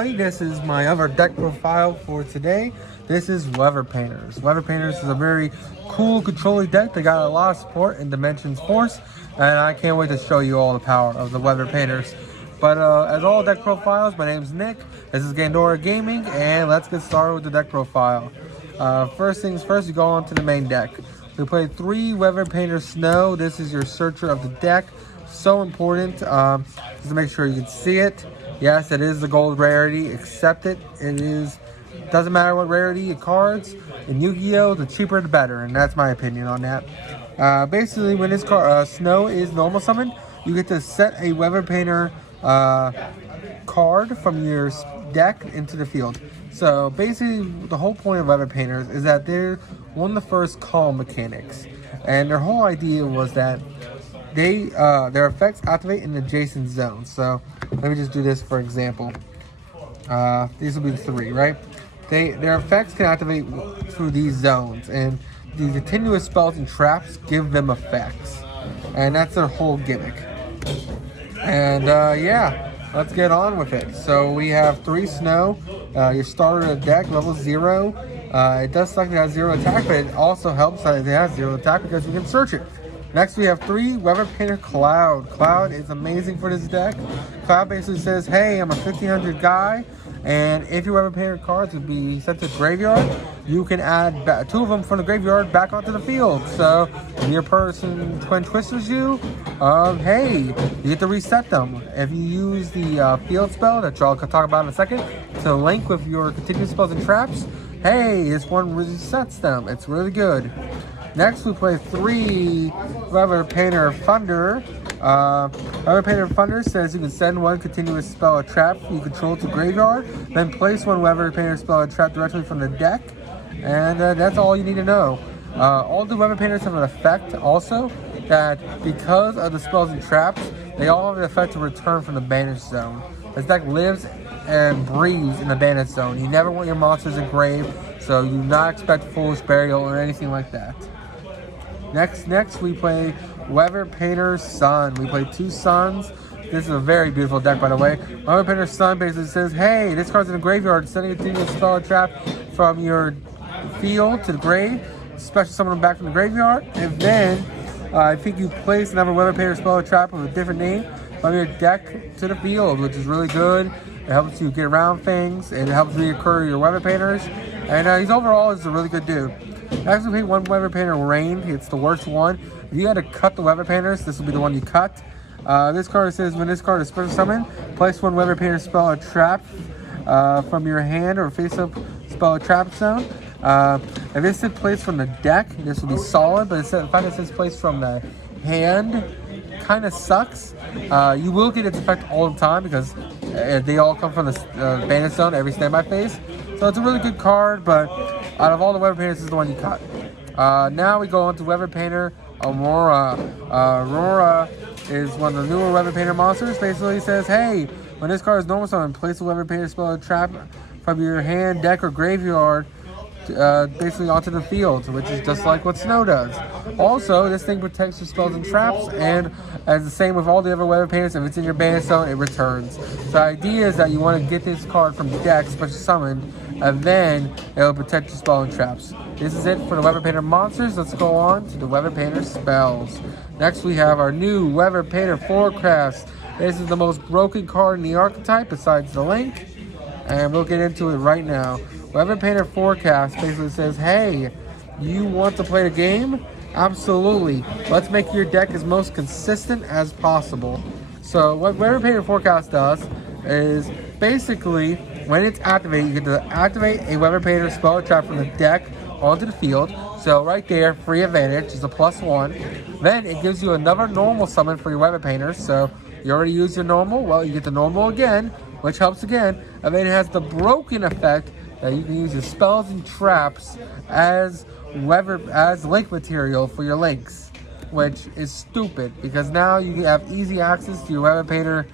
everybody, this is my other deck profile for today. This is Weather Painters. Weather Painters is a very cool controlling deck. They got a lot of support in Dimensions Force, and I can't wait to show you all the power of the Weather Painters. But as all deck profiles, my name's Nick, this is Gandora Gaming, and let's get started with the deck profile. First things first, you go on to the main deck. We play 3 Weather Painter Snow. This is your searcher of the deck. So important, just to make sure you can see it. Yes, it is the gold rarity. Accept it. Doesn't matter what rarity of cards. In Yu-Gi-Oh, the cheaper the better, and that's my opinion on that. Basically, when this Snow is normal summoned, you get to set a Weather Painter card from your deck into the field. So basically, the whole point of Weather Painters is that they're one of the first call mechanics, and their whole idea was that their effects activate in adjacent zones. So let me just do this for example. These will be the 3, right? Their effects can activate through these zones, and the continuous spells and traps give them effects, and that's their whole gimmick. And yeah, let's get on with it. So we have 3 Snow. Your starter deck, level 0. It does suck that it has 0 attack, but it also helps that it has 0 attack because you can search it. Next, we have 3 Weather Painter Cloud. Cloud is amazing for this deck. Cloud basically says, hey, I'm a 1500 guy, and if your Weather Painter cards would be sent to the graveyard, you can add 2 of them from the graveyard back onto the field. So, if your person Twin Twisters you, hey, you get to reset them. If you use the field spell, that y'all can talk about in a second, to link with your continuous spells and traps, hey, this one resets them. It's really good. Next, we play 3 Weather Painter Thunder. Weather Painter Thunder says you can send 1 continuous spell or trap you control to graveyard, then place 1 Weather Painter spell or trap directly from the deck, and that's all you need to know. All the Weather Painters have an effect also that because of the spells and traps, they all have an effect to return from the banished zone. This deck lives and breathes in the banished zone. You never want your monsters in grave, so you do not expect Foolish Burial or anything like that. Next we play Weather Painter Sun. We play 2 Suns. This is a very beautiful deck, by the way. Weather Painter Sun basically says, hey, this card's in the graveyard. Sending a continuous spell or trap from your field to the grave. Special summon them back from the graveyard. And then, I think you place another Weather Painter spell or trap with a different name from your deck to the field, which is really good. It helps you get around things. It helps reoccur your Weather Painters. And he's overall is a really good dude. Next, we pick 1 Weather Painter Rain. It's the worst one. If you had to cut the Weather Painters, this will be the one you cut. This card says when this card is special summoned, place 1 Weather Painter spell or trap from your hand or face-up spell or trap zone. If this is placed from the deck, this will be solid, but the fact that it says placed from the hand kind of sucks. You will get its effect all the time because they all come from the banished zone every standby phase. So it's a really good card, but out of all the Weather Painters, this is the one you cut. Now we go on to Weather Painter Aurora. Aurora is one of the newer Weather Painter monsters. Basically says, hey, when this card is normal summon, place a Weather Painter spell or trap from your hand, deck, or graveyard basically onto the field, which is just like what Snow does. Also, this thing protects your spells and traps, and as the same with all the other Weather Painters, if it's in your banished zone, it returns. So the idea is that you want to get this card from the deck, special summoned, and then it'll protect your spell and traps. This is it for the Weather Painter monsters. Let's go on to the Weather Painter spells. Next, we have our new Weather Painter Forecast. This is the most broken card in the archetype besides the Link, and we'll get into it right now. Weather Painter Forecast basically says, hey, you want to play the game? Absolutely. Let's make your deck as most consistent as possible. So what Weather Painter Forecast does is basically when it's activated, you get to activate a Weather Painter spell or trap from the deck onto the field. So right there, free advantage is a +1. Then it gives you another normal summon for your Weather Painters. So you already used your normal, well, you get the normal again, which helps again. And then it has the broken effect that you can use your spells and traps as link material for your links, which is stupid because now you have easy access to your Weather Painter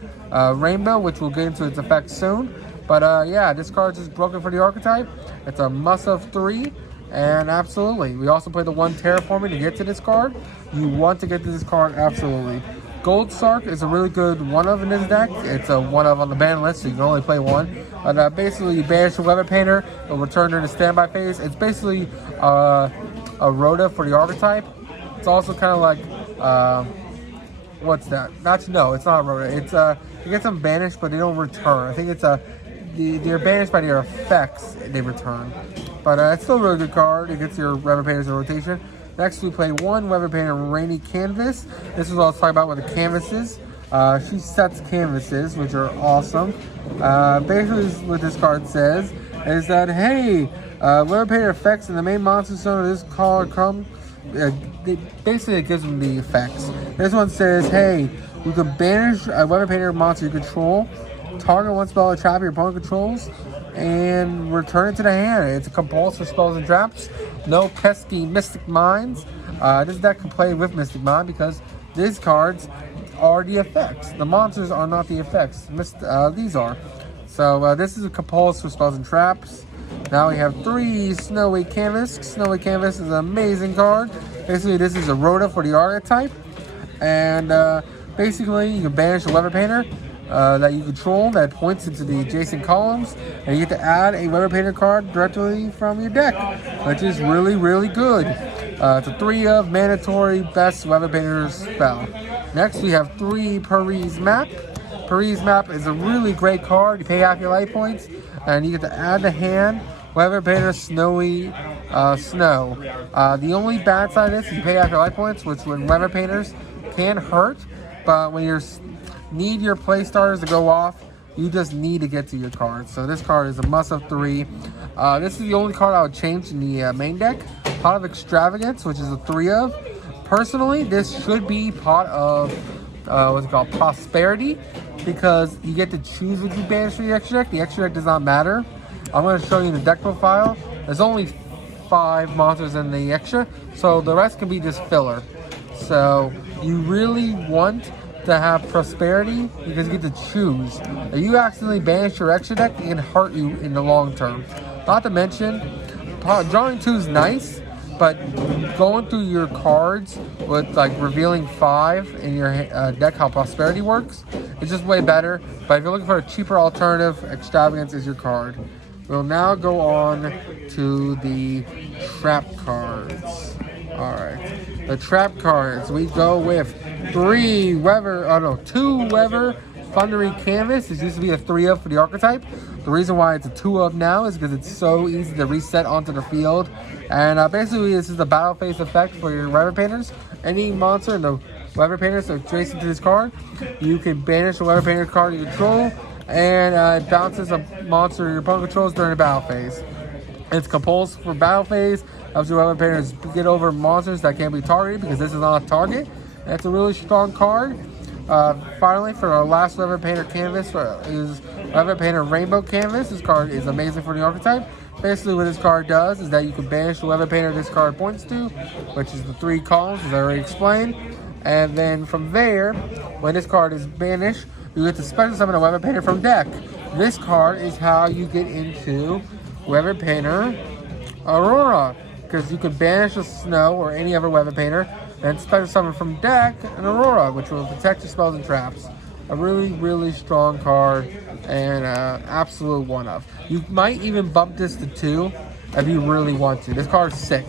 Rainbow, which we'll get into its effect soon. But yeah, this card's just broken for the archetype. It's a must of 3, and absolutely. We also play the 1 Terraforming to get to this card. You want to get to this card, absolutely. Gold Sark is a really good one-of in this deck. It's a one-of on the ban list, so you can only play one. But basically, you banish the Weather Painter, it'll return during the standby phase. It's basically a Rhoda for the archetype. It's also kind of like, what's that? No, it's not a Rhoda. It's you get them banished, but they don't return. I think it's they're banished by their effects, they return. But it's still a really good card. It gets your Weather Painters in rotation. Next, we play one Weather Painter Rainy Canvas. This is what I was talking about with the canvases. She sets canvases, which are awesome. Basically, what this card says is that, hey, Weather Painter effects in the main monster zone of this card come. Basically, it gives them the effects. This one says, hey, you can banish a Weather Painter monster you control, target one spell or trap your opponent controls, and return it to the hand. It's a compulsive spells and traps. No pesky Mystic Minds. This deck can play with Mystic Mind because these cards are the effects. The monsters are not the effects. These are. So this is a compulsive spells and traps. Now we have 3 Snowy Canvas. Snowy Canvas is an amazing card. Basically, this is a Rhoda for the archetype. And basically, you can banish a Weather Painter that you control that points into the adjacent columns, and you get to add a Weather Painter card directly from your deck, which is really, really good. It's a 3-of mandatory best Weather Painter spell. Next, we have 3 Paris Map. Paris Map is a really great card. You pay half your life points, and you get to add the hand Weather Painter Snowy Snow. The only bad side of this is you pay half your life points, which when Weather Painters can hurt, but when you need your play starters to go off, you just need to get to your card. So this card is a must of 3. This is the only card I would change in the main deck. Pot of Extravagance, which is a 3-of. Personally, this should be Pot of what's it called, Prosperity, because you get to choose what you banish for the extra deck. The extra deck does not matter. I'm going to show you the deck profile. There's only 5 monsters in the extra, so the rest can be just filler. So you really want to have Prosperity because you get to choose. If you accidentally banish your extra deck, it can hurt you in the long term. Not to mention, drawing 2 is nice, but going through your cards with like revealing 5 in your deck, how Prosperity works, it's just way better. But if you're looking for a cheaper alternative, Extravagance is your card. We'll now go on to the trap cards. Alright, the trap cards, we go with 2 Weather Thundery Canvas. This used to be a 3-of for the archetype. The reason why it's a 2-of now is because it's so easy to reset onto the field. And basically, this is the battle phase effect for your Weather Painters. Any monster in the Weather Painters adjacent to this card, you can banish a Weather Painter card you control, and it bounces a monster your opponent controls during the battle phase. It's compulsive for battle phase. Helps your Weather Painters get over monsters that can't be targeted because this is not a target. And it's a really strong card. Finally, for our last Weather Painter canvas is Weather Painter Rainbow Canvas. This card is amazing for the archetype. Basically, what this card does is that you can banish the Weather Painter this card points to, which is the 3 columns, as I already explained. And then from there, when this card is banished, you get to special summon a Weather Painter from deck. This card is how you get into Weather Painter Aurora, because you can banish a Snow or any other Weather Painter, and special summon from deck an Aurora, which will protect your spells and traps. A really, really strong card, and absolute 1-of. You might even bump this to 2 if you really want to. This card is sick.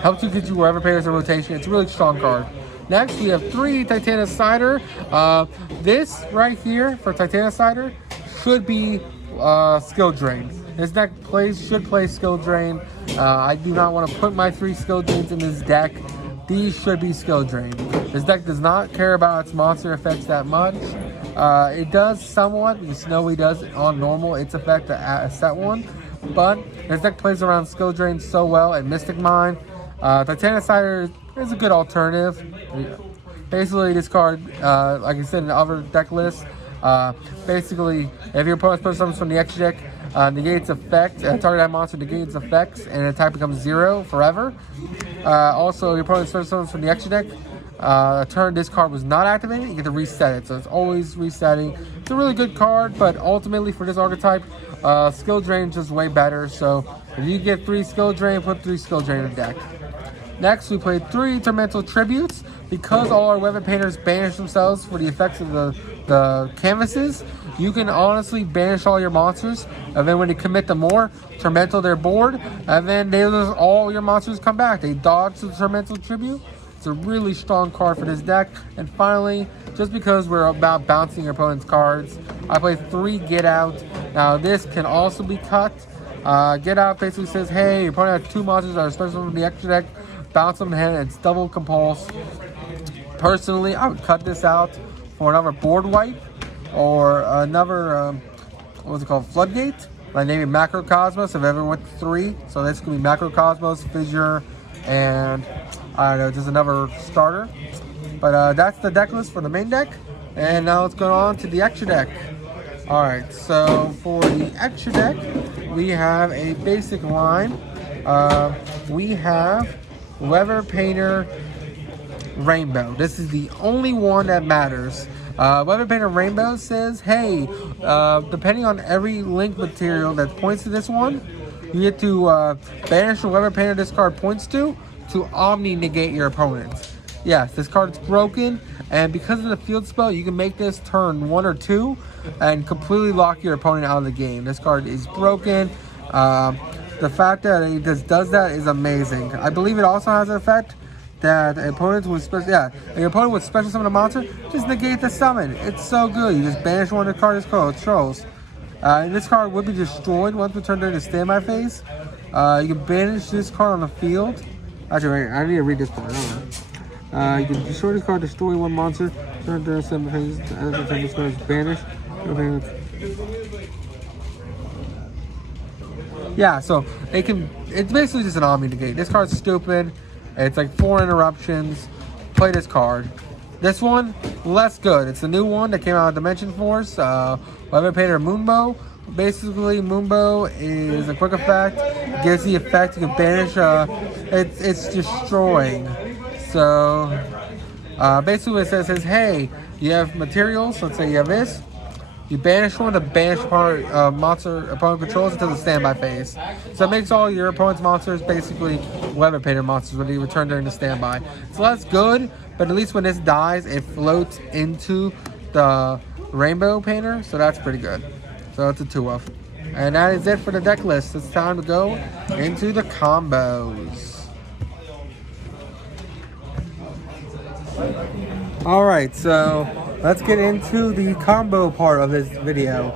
Helps you get your Weather Painters in rotation. It's a really strong card. Next, we have 3 Titanicider. This right here for Titanicider should be Skill Drain. This deck should play Skill Drain. I do not want to put my 3 Skill Drains in this deck. These should be Skill Drain. This deck does not care about its monster effects that much. It does somewhat, because Snowy does on normal its effect to set one. But this deck plays around Skill Drain so well and Mystic Mind. Titanicider is a good alternative. Basically, this card, like I said in the other deck list, basically, if your opponent puts something from the extra deck, negates effect, target that monster negates effects, and attack becomes 0 forever. Also, your opponent puts something from the extra deck, a turn this card was not activated, you get to reset it, so it's always resetting. It's a really good card, but ultimately for this archetype, Skill Drain is just way better. So if you get 3 Skill Drain, put 3 Skill Drain in the deck. Next, we played 3 Tormental Tributes. Because all our weapon painters banish themselves for the effects of the canvases, you can honestly banish all your monsters, and then when you commit to more, Tormental their board, and then all your monsters come back. They dodge the Tormental Tribute. It's a really strong card for this deck. And finally, just because we're about bouncing your opponent's cards, I play 3 Get Out. Now this can also be cut. Get Out basically says, hey, your opponent has 2 monsters that are special from the extra deck, bounce them in hand, and it's double compulse. Personally, I would cut this out for another board wipe or another, what's it called, Floodgate. Like maybe Macrocosmos if everyone went to 3. So this could be Macrocosmos, Fissure, and I don't know, just another starter. But that's the deck list for the main deck. And now let's go on to the extra deck. Alright, so for the extra deck, we have a basic line. We have Weather Painter Rainbow. This is the only one that matters. Weather Painter Rainbow says, hey, depending on every link material that points to this one, you get to banish the Weather Painter this card points to Omni negate your opponent. Yes, this card is broken, and because of the field spell, you can make this turn 1 or 2 and completely lock your opponent out of the game. This card is broken. The fact that it just does that is amazing. I believe it also has an effect that your opponent with special summon a monster, just negate the summon. It's so good. You just banish one of the cards called Trolls. And this card would be destroyed once returned during the standby phase. You can banish this card on the field. Actually, wait, I need to read this part. You can destroy this card, destroy one monster, turn during standby phase. Every time this card is banished. Yeah, so it's basically just an Omni negate. This card's stupid. It's like 4 interruptions. Play this card. This one, less good. It's the new one that came out of Dimension Force. Weather Painter Moonbow. Basically, Moonbow is a quick effect. It gives the effect you can banish. It's destroying. So, basically what it says, hey, you have materials. Let's say you have this. You banish one, the banished part monster opponent controls until the standby phase. So it makes all your opponent's monsters basically Weather Painter monsters when you return during the standby. So that's good, but at least when this dies, it floats into the Rainbow Painter, so that's pretty good. So it's a 2-of. And that is it for the deck list. It's time to go into the combos. Alright, so let's get into the combo part of this video.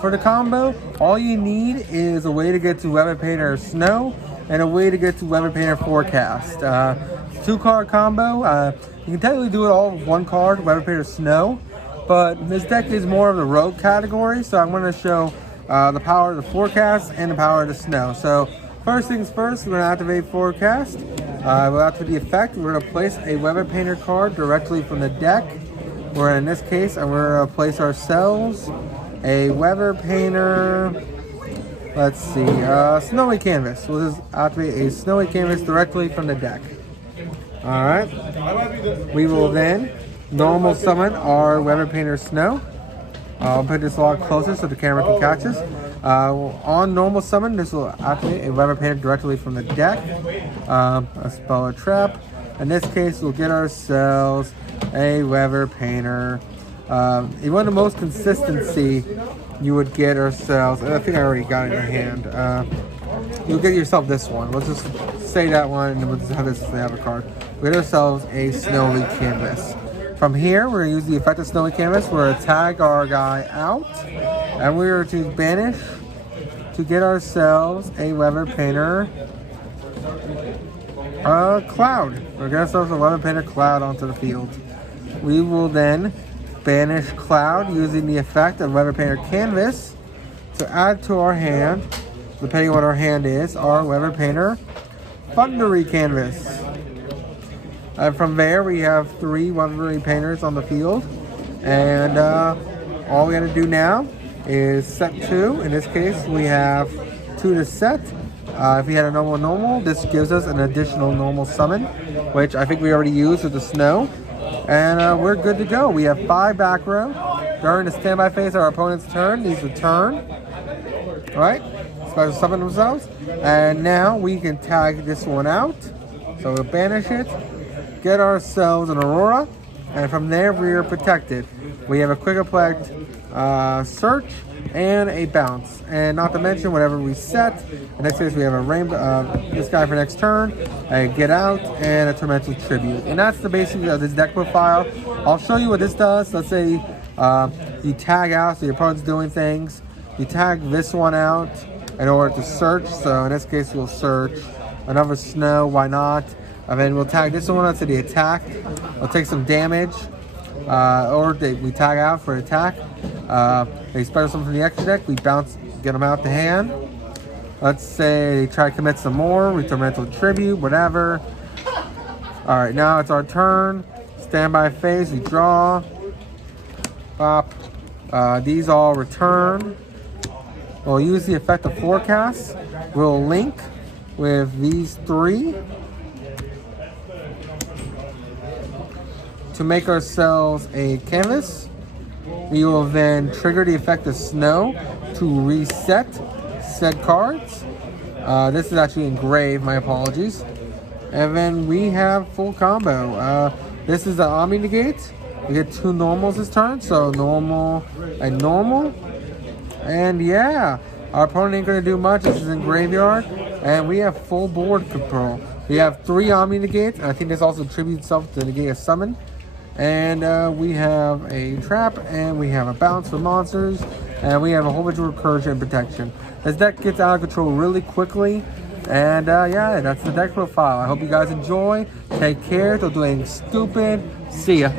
For the combo, all you need is a way to get to Weather Painter Snow and a way to get to Weather Painter Forecast. 2-card combo. You can technically do it all with 1 card, Weather Painter Snow, but this deck is more of the rogue category, so I'm going to show the power of the Forecast and the power of the Snow. So first things first, we're going to activate Forecast. We'll activate the effect. We're going to place a Weather Painter card directly from the deck. We're in this case, and we're going to place ourselves a Weather Painter, let's see, Snowy Canvas. We'll just activate a Snowy Canvas directly from the deck. Alright. We will then normal summon our Weather Painter Snow. I'll put this a lot closer so the camera can catch us. On normal summon, this will activate a Weather Painter directly from the deck. A spell or trap. In this case, we'll get ourselves a Weather Painter. If you want the most consistency, you would get ourselves, I think I already got it in your hand. You'll get yourself this one. Let's just say that one, and then we'll just have this as the other card. We'll get ourselves a Snowy Canvas. From here, we're going to use the effect of Snowy Canvas. We're going to tag our guy out, and we're to banish to get ourselves a Weather Painter Cloud. We're going to get ourselves a Weather Painter Cloud onto the field. We will then banish Cloud using the effect of Weather Painter Canvas to add to our hand, depending on what our hand is, our Weather Painter Thundery Canvas. And from there, we have 3 Weather Painters on the field. And all we got to do now is set 2. In this case, we have 2 to set. If we had a normal, this gives us an additional normal summon, which I think we already used with the Snow. And we're good to go. We have 5 back row. During the standby phase, our opponent's turn needs to turn. Alright, special summon themselves. And now we can tag this one out. So we'll banish it, get ourselves an Aurora, and from there we are protected. We have a Quick Effect Search and a Bounce. And not to mention whatever we set. In this case we have a Rainbow, this guy for next turn, a Get Out, and a Tormental Tribute. And that's the basics of this deck profile. I'll show you what this does. Let's say you tag out, so your opponent's doing things. You tag this one out in order to search. So in this case we'll search another Snow, why not? And then we'll tag this one out to the attack. We'll take some damage. We tag out for attack. They special summon from the extra deck. We bounce, get them out the hand. Let's say they try to commit some more. We Tormental Tribute, whatever. Alright, now it's our turn. Standby phase, we draw. Pop. These all return. We'll use the effect of Forecast. We'll link with these three to make ourselves a canvas. We will then trigger the effect of Snow to reset said cards. This is actually engraved, my apologies. And then we have full combo. This is the Omni Negate. We get 2 normals this turn, so normal and normal. And yeah, our opponent ain't gonna do much. This is in Graveyard, and we have full board control. We have 3 Omni Negates, and I think this also tributes itself to negate a summon. And we have a trap, and we have a bounce for monsters, and we have a whole bunch of recursion and protection. This deck gets out of control really quickly, and yeah, that's the deck profile. I hope you guys enjoy. Take care. Don't do anything stupid. See ya.